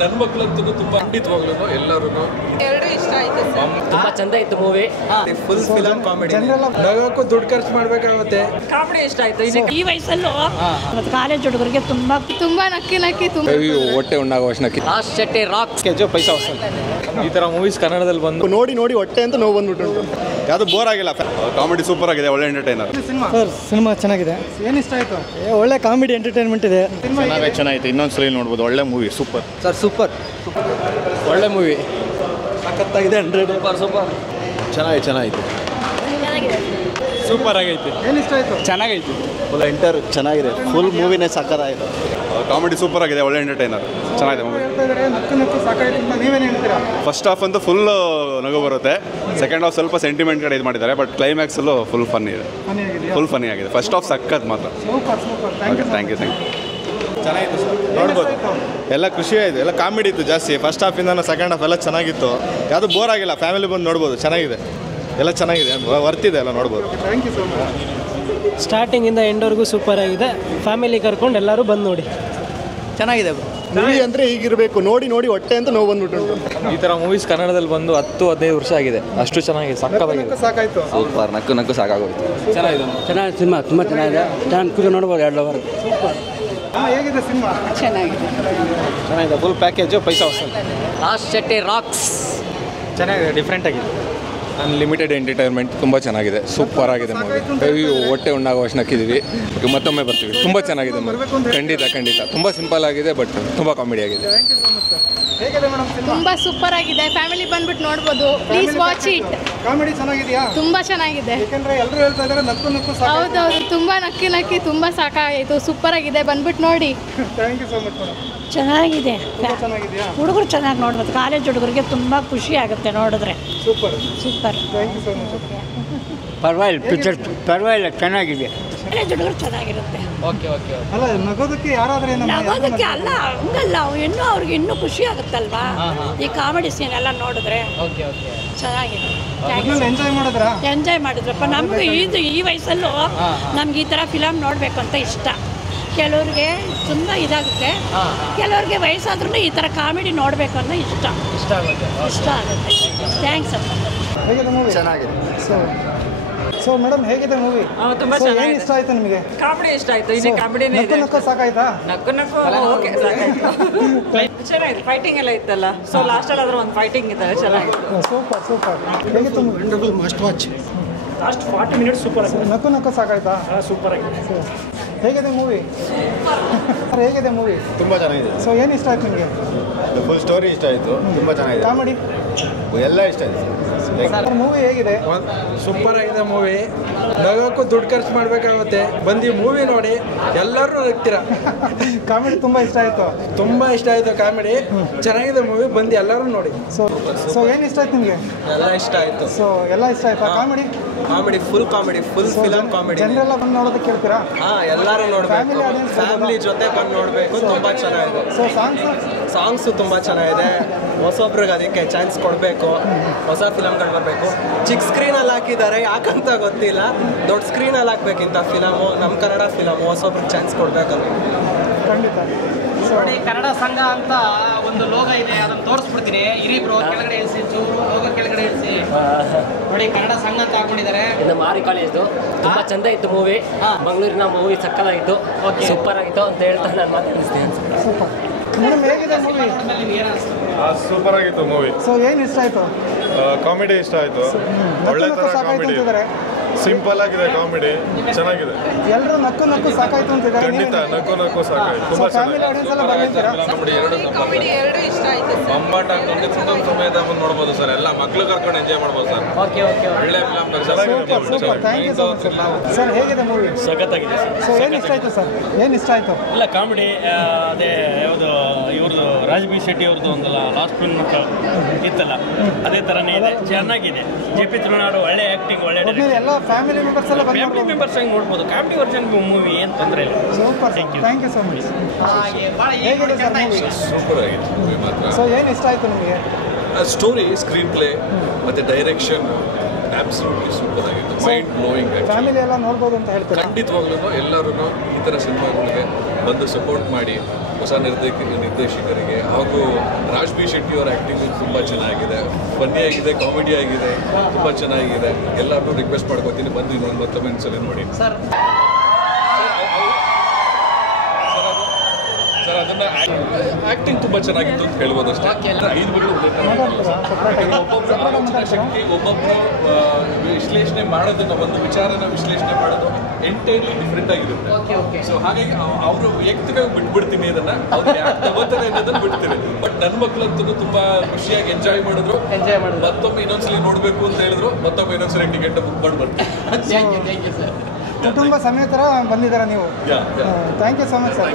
ನನ್ನ ಮಕ್ಕಳಂತೂ ತುಂಬಾ ಖಂಡಿತವಾಗ್ಲೂ ಎಲ್ಲರೂ ಎರಡು ಇಷ್ಟ ಆಯ್ತು ತುಂಬಾ ಚಂದ ಇತ್ತು ಮೂವಿ. Full film comedy. ನಗಕ್ಕೂ ದುಡ್ಡು ಖರ್ಚು ಮಾಡ್ಬೇಕಾಗುತ್ತೆ. ಕಾಮಿಡಿ ಇಷ್ಟ ಆಯ್ತು. ಈ ವಯಸ್ಸಲ್ಲೂ ಕಾಲೇಜ್ ಹುಡುಗರಿಗೆ ತುಂಬಾ ನಕ್ಕಿ ತುಂಬಾ ಹೊಟ್ಟೆ ಉಣ್ಣಾಗುವಷ್ಟು ನಕ್ಕಿ. ಲಾಸ್ಟ್ ಶೆಟ್ಟಿ ರಾಕ್ಸ್ ಕೆಜೋ ಪೈಸಾ ವಸೂಲ್. ಈ ತರ ಮೂವೀಸ್ ಕನ್ನಡದಲ್ಲಿ ಬಂದು ನೋಡಿ ಹೊಟ್ಟೆ ಅಂತ ನೋವು ಬಂದ್ಬಿಟ್ಟು ಯಾವುದು ಬೋರ್ ಆಗಿಲ್ಲ. ಕಾಮಿಡಿ ಸೂಪರ್ ಆಗಿದೆ, ಒಳ್ಳೆ ಎಂಟರ್ಟೈನರ್. ಸರ್ ಸಿನಿಮಾ ಚೆನ್ನಾಗಿದೆ. ಏನು ಇಷ್ಟ ಆಯ್ತು? ಒಳ್ಳೆ ಕಾಮಿಡಿ ಎಂಟರ್ಟೈನ್ಮೆಂಟ್ ಇದೆ. ಚೆನ್ನಾಗಿತ್ತು, ಇನ್ನೊಂದ್ಸಲ ನೋಡ್ಬೋದು. ಒಳ್ಳೆ ಮೂವಿ, ಸೂಪರ್ ಸರ್ ಸೂಪರ್ ಒಳ್ಳೆ ಮೂವಿ. ಸಖತ್ತಾಗಿದೆ. 100 ಸೂಪರ್ ಚೆನ್ನಾಗಿತ್ತು. ಸೂಪರ್ ಆಗೈತೆ. ಏನು ಇಷ್ಟ ಆಯ್ತು? ಚೆನ್ನಾಗೈತಿ. ಫುಲ್ ಎಂಟರ್ ಚೆನ್ನಾಗಿದೆ. ಫುಲ್ ಮೂವಿನೇ ಸಕ್ಕತ್ತಾಗಿದೆ. ಕಾಮಿಡಿ ಸೂಪರ್ ಆಗಿದೆ, ಒಳ್ಳೆ ಎಂಟರ್ಟೈನರ್. ಚೆನ್ನಾಗಿದೆ ಮೂವಿ. ನಕ್ಕು ಸಾಕಾಯ್ತು ಅಂತ ನೀವೇನು ಹೇಳ್ತೀರಾ? ಫಸ್ಟ್ ಹಾಫ್ ಅಂತೂ ಫುಲ್ ನಗು ಬರುತ್ತೆ. ಸೆಕೆಂಡ್ ಹಾಫ್ ಸ್ವಲ್ಪ ಸೆಂಟಿಮೆಂಟ್ ಕಡೆ ಇದು ಮಾಡಿದ್ದಾರೆ. ಬಟ್ ಕ್ಲೈಮ್ಯಾಕ್ಸಲ್ಲೂ ಫುಲ್ ಫನ್ ಇದೆ. ಫುಲ್ ಫನಿ ಆಗಿದೆ. ಫಸ್ಟ್ ಹಾಫ್ ಸಕ್ಕತ್ ಮಾತ್ರ. Thank you. ಚೆನ್ನಾಗಿತ್ತು ಸರ್, ನೋಡ್ಬೋದು. ಎಲ್ಲ ಖುಷಿ ಆಯಿತು. ಎಲ್ಲ ಕಾಮಿಡಿ ಇತ್ತು ಜಾಸ್ತಿ. ಫಸ್ಟ್ ಹಾಫಿಂದ ಸೆಕೆಂಡ್ ಹಾಫ್ ಎಲ್ಲ ಚೆನ್ನಾಗಿತ್ತು. ಯಾವುದು ಬೋರ್ ಆಗಿಲ್ಲ. ಫ್ಯಾಮಿಲಿ ಬಂದು ನೋಡ್ಬೋದು. ಚೆನ್ನಾಗಿದೆ, ಎಲ್ಲ ಚೆನ್ನಾಗಿದೆ, ವರ್ತಿದೆ, ಎಲ್ಲ ನೋಡ್ಬೋದು. Thank you so much. ಸ್ಟಾರ್ಟಿಂಗಿಂದ ಎಂಡ್ವರೆಗೂ ಸೂಪರ್ ಆಗಿದೆ. ಫ್ಯಾಮಿಲಿ ಕರ್ಕೊಂಡು ಎಲ್ಲರೂ ಬಂದು ನೋಡಿ. ಚೆನ್ನಾಗಿದೆ ಮೂವಿ ಅಂದರೆ ಹೀಗಿರಬೇಕು. ನೋಡಿ ಹೊಟ್ಟೆ ಅಂತ ನೋವು ಬಂದ್ಬಿಟ್ಟು. ಈ ತರ ಮೂವೀಸ್ ಕನ್ನಡದಲ್ಲಿ ಬಂದು 10-15 ವರ್ಷ ಆಗಿದೆ. ಅಷ್ಟು ಚೆನ್ನಾಗಿದೆ, ಸಕ್ಕತ್ತಾಗಿದೆ. ಸಾಕಾಯ್ತು. ಸೂಪರ್, ನಕ್ಕು ಸಾಕಾಗೋಯ್ತು. ಚೆನ್ನಾಗಿದೆ ಸಿನಿಮಾ, ತುಂಬ ಚೆನ್ನಾಗಿದೆ. ಟೈಮ್ ನೋಡ್ಬೋದು 2 ಅವರ್. ಸೂಪರ್. ಹೇಗಿದೆ ಸಿನಿಮಾ? ಚೆನ್ನಾಗಿದೆ. ಫುಲ್ ಪ್ಯಾಕೇಜು ಪೈಸಾ ವಸೂಲ್. ಲಾಸ್ಟ್ ಶೆಟ್ಟಿ ರಾಕ್ಸ್ ಚೆನ್ನಾಗಿದೆ, ಡಿಫ್ರೆಂಟ್ ಆಗಿದೆ. Unlimited entertainment. ತುಂಬ ಚೆನ್ನಾಗಿದೆ, ಸೂಪರ್ ಆಗಿದೆ ಮೂವಿ. ಹೊಟ್ಟೆ ಉಣ್ಣಾಗುವಷ್ಟು ನಕ್ಕಿದ್ದೀವಿ. ಮತ್ತೊಮ್ಮೆ ಬರ್ತೀವಿ. ತುಂಬ ಚೆನ್ನಾಗಿದೆ ಮೂವಿ. ಖಂಡಿತ. ತುಂಬ ಸಿಂಪಲ್ ಆಗಿದೆ, ಬಟ್ ತುಂಬ ಕಾಮಿಡಿ ಆಗಿದೆ. Thank you so much sir. ಹೇಗಿದೆ ಮೇಡಮ್ ಸಿನಿಮಾ? ತುಂಬಾ ಸೂಪರ್ ಆಗಿದೆ. ಫ್ಯಾಮಿಲಿ ಬಂದ್ಬಿಟ್ಟು ನೋಡ್ಬೋದು. Please watch it. ಕಾಮಿಡಿ ಚೆನ್ನಾಗಿದೆಯಾ? ತುಂಬಾ ಚೆನ್ನಾಗಿದೆ. ಯಾಕಂದ್ರೆ ಎಲ್ಲರೂ ಹೇಳ್ತಾ ಇದ್ದಾರೆ ನಕ್ಕು ಹೌದೌದು, ತುಂಬಾ ನಕ್ಕಿ ತುಂಬಾ ಸಾಕಾಯಿತು. ಸೂಪರ್ ಆಗಿದೆ, ಬಂದ್ಬಿಟ್ಟು ನೋಡಿ. Thank you so much madam. ಚೆನ್ನಾಗಿದೆ. ಚೆನ್ನಾಗಿದೆಯಾ? ಹುಡುಗರು ಚೆನ್ನಾಗಿ ನೋಡ್ಬೋದು. ಕಾಲೇಜ್ ಹುಡುಗರಿಗೆ ತುಂಬ ಖುಷಿ ಆಗುತ್ತೆ ನೋಡಿದ್ರೆ. Super. Thank you so much. ಪರವಾಗಿಲ್ಲ, ಪಿಕ್ಚರ್ ಪರವಾಗಿಲ್ಲ, ಚೆನ್ನಾಗಿದೆ. ಕಾಲೇಜ್ ಹುಡುಗರು ಚೆನ್ನಾಗಿರುತ್ತೆ. ಅಲ್ಲ, ನಗೋದಕ್ಕೆ ಯಾರಾದ್ರೆ ನಗೋದಕ್ಕೆ ಅಲ್ಲ, ಹಂಗಲ್ಲ, ಇನ್ನೂ ಅವ್ರಿಗೆ ಇನ್ನೂ ಖುಷಿ ಆಗುತ್ತಲ್ವಾ ಈ ಕಾಮಿಡಿ ಸೀನ್ ಎಲ್ಲ ನೋಡಿದ್ರೆ. ಚೆನ್ನಾಗಿದೆ. ಎಂಜಾಯ್ ಮಾಡಿದ್ರಪ್ಪ. ನಮಗೂ ಈ ವಯಸ್ಸಲ್ಲೂ ನಮ್ಗೆ ಈ ಥರ ಫಿಲಮ್ ನೋಡಬೇಕು ಅಂತ ಇಷ್ಟ. ಕೆಲವ್ರಿಗೆ ತುಂಬ ಇದಾಗುತ್ತೆ, ಕೆಲವ್ರಿಗೆ ವಯಸ್ಸಾದ್ರೂ ಈ ಥರ ಕಾಮಿಡಿ ನೋಡಬೇಕು ಅನ್ನೋ ಇಷ್ಟ ಆಗುತ್ತೆ. ಥ್ಯಾಂಕ್ಸ್ ಅಪ್ಪ. ಹೇಗಿದೆ ಮೂವಿ? ಚೆನ್ನಾಗಿದೆ. ಸೊ ಮೇಡಮ್ ಹೇಗಿದೆ ಮೂವಿ? ತುಂಬಾ ಏನು ಇಷ್ಟ ಆಯ್ತು ನಿಮಗೆ? ಕಾಮಿಡಿ ಇಷ್ಟ ಆಯ್ತು. ಇನ್ನು ಕಾಮಿಡಿನೇ ಇದೆ. ನಕ್ಕು ಸಾಕಾಯ್ತಾ? ನಕ್ಕು ಓಕೆ ಸಾಕಾಯ್ತು. ಚೆನ್ನಾಗಿದೆ. ಫೈಟಿಂಗ್ ಎಲ್ಲ ಇತ್ತಲ್ಲ, ಸೊ ಲಾಸ್ಟಲ್ಲಿ ಆದ್ರೂ ಒಂದು ಫೈಟಿಂಗ್ ಇದ್ದಾರೆ. ಚೆನ್ನಾಗಿತ್ತು. ಸೂಪರ್. ಹೇಗಿತ್ತು movie? Must watch. Last 40 minutes super ಆಗಿದೆ. ನಕ್ಕು ಸಾಕಾಯ್ತಾ? ಸೂಪರ್ ಆಗಿದೆ. ಹೇಗಿದೆ ಮೂವಿ? ಹೇಗಿದೆ ಮೂವಿ? ತುಂಬ ಚೆನ್ನಾಗಿದೆ. ಸೊ ಏನು ಇಷ್ಟ ಆಯ್ತು ನಿಮಗೆ? ಫುಲ್ ಸ್ಟೋರಿ ಇಷ್ಟ ಆಯಿತು. ತುಂಬ ಚೆನ್ನಾಗಿದೆ. ಕಾಮಿಡಿ ಎಲ್ಲ ಇಷ್ಟ ಆಯಿತು. ಮೂವಿ ಹೇಗಿದೆ? ಸೂಪರ್ ಆಗಿದೆ ಮೂವಿ. ನಗಕ್ಕೂ ದುಡ್ಡು ಖರ್ಚು ಮಾಡಬೇಕಾಗುತ್ತೆ. ಬಂದು ಮೂವಿ ನೋಡಿ ಎಲ್ಲರೂ ನಗ್ತೀರಾ. ಕಾಮಿಡಿ ತುಂಬ ಇಷ್ಟ ಆಯಿತು. ಕಾಮಿಡಿ ಚೆನ್ನಾಗಿದೆ ಮೂವಿ. ಬಂದು ಎಲ್ಲರೂ ನೋಡಿ. ಸೊ ಏನು ಇಷ್ಟ ಆಯ್ತು ನಿಮಗೆ? ಎಲ್ಲ ಇಷ್ಟ ಆಯಿತು. ಸೊ ಎಲ್ಲ ಇಷ್ಟ ಆಯ್ತಾ? Comedy full film comedy. ಜನರೆಲ್ಲ ಬಂದು ನೋಡೋದಕ್ಕೆ ಕೇಳ್ತೀರಾ? ಎಲ್ಲರೂ ನೋಡಬೇಕು. ಫ್ಯಾಮಿಲಿ ಜೊತೆ ಬಂದು ನೋಡಬೇಕು. ತುಂಬ ಚೆನ್ನಾಗಿದೆ. ಸೊ ಸಾಂಗ್ಸು ತುಂಬ ಚೆನ್ನಾಗಿದೆ. ಹೊಸೊಬ್ರಿಗೆ ಅದಕ್ಕೆ ಚಾನ್ಸ್ ಕೊಡಬೇಕು. ಹೊಸ ಫಿಲಮ್ಗಳು ಬರಬೇಕು. ಚಿಕ್ಕ ಸ್ಕ್ರೀನಲ್ಲಿ ಹಾಕಿದ್ದಾರೆ, ಯಾಕಂತ ಗೊತ್ತಿಲ್ಲ. ದೊಡ್ಡ ಸ್ಕ್ರೀನಲ್ಲಿ ಹಾಕ್ಬೇಕಿಂತ ಫಿಲಮು. ನಮ್ಮ ಕನ್ನಡ ಫಿಲಮು ಹೊಸೊಬ್ರಿಗೆ ಚಾನ್ಸ್ ಕೊಡಬೇಕಲ್ಲ. ಖಂಡಿತ. ನೋಡಿ, ಕನ್ನಡ ಸಂಘ ಅಂತ ಒಂದು ಲೋಗ ಇದೆ, ಅದನ್ನು ತೋರಿಸ್ಬಿಡ್ತೀನಿ. ಇರಿಬ್ರು ಕೆಳಗಡೆ ಇಳಿಸಿ, ಲೋಗ ಕೆಳಗಡೆ ಇಳಿಸಿ. ನೋಡಿ, ಕನ್ನಡ ಸಂಘ ಅಂತ ಹಾಕೊಂಡಿದ್ದಾರೆ. ಇದು ಮಾರಿ ಕಾಲೇಜ್ದು. ತುಂಬಾ ಚಂದ ಇತ್ತು ಮೂವಿ. ಮಂಗಳೂರಿನ ಮೂವಿ ಸಕ್ಕತ್ತಾಗಿತ್ತು, ಸೂಪರ್ ಆಗಿತ್ತು ಅಂತ ಹೇಳ್ತಾ ನಾನು ಮಾತಾಡಿಸ್ತೇನೆ. ಮೇಡಮ್ ಹೇಗಿದೆ ಮೂವಿ? ಸೂಪರ್ ಆಗಿತ್ತು ಮೂವಿ. ಸೊ ಏನು ಇಷ್ಟ ಆಯಿತು? ಕಾಮಿಡಿ ಇಷ್ಟ ಆಯಿತು. ಒಳ್ಳೆ ಥರ ಕಾಮಿಡಿ. ಸಿಂಪಲ್ ಆಗಿದೆ ಕಾಮಿಡಿ, ಚೆನ್ನಾಗಿದೆ. ಎಲ್ಲರೂ ನಕ್ಕು ಸಾಕಾಯ್ತು ಅಂತಿದ್ದಾರೆ. ಖಂಡಿತ ನಕ್ಕು ಸಾಕಾಯ್ತು. ತುಂಬ ಫ್ಯಾಮಿಲಿ ಆಡಿಯನ್ಸ್ ಎಲ್ಲ ಬಂದಿದ್ದೀರಾ? ಕಾಮಿಡಿ ಎರಡು ಇಷ್ಟ ಆಯ್ತು. ಬೊಂಬಾಟ ಸಮೇತ ಬಂದು ನೋಡ್ಬೋದು ಸರ್. ಎಲ್ಲ ಮಕ್ಳು ಕರ್ಕೊಂಡು ಎಂಜಾಯ್ ಮಾಡ್ಬೋದು ಸರ್. ಒಳ್ಳೆ super. Thank you so much sir. ಹೇಗಿದೆ ಮೂವಿ? ಸಖತ್ತಾಗಿದೆ. ಸೊ ಏನು ಇಷ್ಟ ಆಯ್ತು ಸರ್? ಏನು ಇಷ್ಟ ಆಯ್ತು? ಇಲ್ಲ, ಕಾಮಿಡಿ. ಅದೇ ಯಾವುದು ಇವ್ರದ್ದು ರಾಜಬಿ ಶೆಟ್ಟಿ ಅವ್ರದ್ದು ಒಂದು ಲಾಸ್ಟ್ ಫಿಲ್ಮ್ ಇತ್ತಲ್ಲ, ಅದೇ ಥರನೇ ಇದೆ. ಚೆನ್ನಾಗಿದೆ. ಜೆ.ಪಿ. ತುಳುನಾಡು ಒಳ್ಳೆ ಆ್ಯಕ್ಟಿಂಗ್, ಒಳ್ಳೆ ಎಲ್ಲ ಫ್ಯಾಮಿಲಿ ಮೆಂಬರ್ಸ್ ಎಲ್ಲ ಫ್ಯಾಮಿಲಿ ಮೆಂಬರ್ಸ್ ಆಗಿ ನೋಡ್ಬೋದು. ಕಾಮಿಡಿ ವರ್ಷನ್ ಮೂವಿ ಏನು ತೊಂದರೆ ಇಲ್ಲ. Super. Thank you so much. ಹೇಗಿದೆ ಸರ್ ಮೂವಿ? ಸೂಪರ್ ಆಗಿದೆ ಮೂವಿ ಮಾತ್ರ. ಸೊ ಏನು ಇಷ್ಟ ಆಯ್ತು ನಿಮಗೆ? ಸ್ಟೋರಿ, ಸ್ಕ್ರೀನ್ ಪ್ಲೇ ಮತ್ತು ಡೈರೆಕ್ಷನ್ ಆಬ್ಸಲ್ಯೂಟ್ಲಿ ಸೂಪರ್ ಆಗಿತ್ತು, ಮೈಂಡ್ ಬ್ಲೋಯಿಂಗ್. ಫ್ಯಾಮಿಲಿ ಎಲ್ಲ ನೋಡ್ಬೋದು ಅಂತ ಹೇಳ್ತಾರೆ. ಖಂಡಿತವಾಗ್ಲೂ ಎಲ್ಲರೂ ಈ ಥರ ಸಿನಿಮಾಗಳಿಗೆ ಬಂದು ಸಪೋರ್ಟ್ ಮಾಡಿ. ಹೊಸ ನಿರ್ದೇಶಕರಿಗೆ ಹಾಗೂ ರಾಜ್ ಬಿ ಶೆಟ್ಟಿ ಅವರ ಆ್ಯಕ್ಟಿಂಗು ತುಂಬ ಚೆನ್ನಾಗಿದೆ, ಫನ್ನಿ ಆಗಿದೆ, ಕಾಮಿಡಿ ಆಗಿದೆ, ತುಂಬ ಚೆನ್ನಾಗಿದೆ. ಎಲ್ಲರೂ ರಿಕ್ವೆಸ್ಟ್ ಮಾಡ್ಕೋತೀನಿ, ಬಂದು ಇನ್ನೊಂದು ಮತ್ತೊಮ್ಮೆ ಒಂದ್ಸಲ ನೋಡಿ ಸರ್. ಅದನ್ನ ಆಕ್ಟಿಂಗ್ ತುಂಬಾ ಚೆನ್ನಾಗಿತ್ತು ಅಂತ ಹೇಳ್ಬೋದು ಅಷ್ಟೇ. 5 ಮಕ್ಕಳು ಒಬ್ಬೊಬ್ಬರು ಆಲೋಚನಾ ಶಕ್ತಿ, ಒಬ್ಬೊಬ್ಬರು ವಿಶ್ಲೇಷಣೆ ಮಾಡೋದನ್ನ, ಒಂದು ವಿಚಾರನ ವಿಶ್ಲೇಷಣೆ ಮಾಡೋದು ಎಂಟೈರ್ಲಿ ಡಿಫ್ರೆಂಟ್ ಆಗಿರುತ್ತೆ. ಸೊ ಹಾಗಾಗಿ ಅವರು ವೈಯಕ್ತಿಕವಾಗಿ ಬಿಟ್ಬಿಡ್ತೀನಿ, ಅದನ್ನ ಅವ್ರು ಯಾಕೆ ತಗೋತಾರೆ ಅನ್ನೋದನ್ನ ಬಿಡ್ತೀನಿ. ಬಟ್ ನನ್ನ ಮಕ್ಕಳಂತೂ ತುಂಬಾ ಖುಷಿಯಾಗಿ ಎಂಜಾಯ್ ಮಾಡಿದ್ರು. ಮತ್ತೊಮ್ಮೆ ಇನ್ನೊಂದ್ಸಲಿ ನೋಡ್ಬೇಕು ಅಂತ ಹೇಳಿದ್ರು, ಮತ್ತೊಮ್ಮೆ ಇನ್ನೊಂದ್ಸಲಿ ಟಿಕೆಟ್ ಬುಕ್ ಮಾಡಿ ಬರ್ತೀನಿ. ಕುಟುಂಬ ಸಮೇತರ ಬಂದಿದ್ದೀರಾ ನೀವು? Thank you so much sir.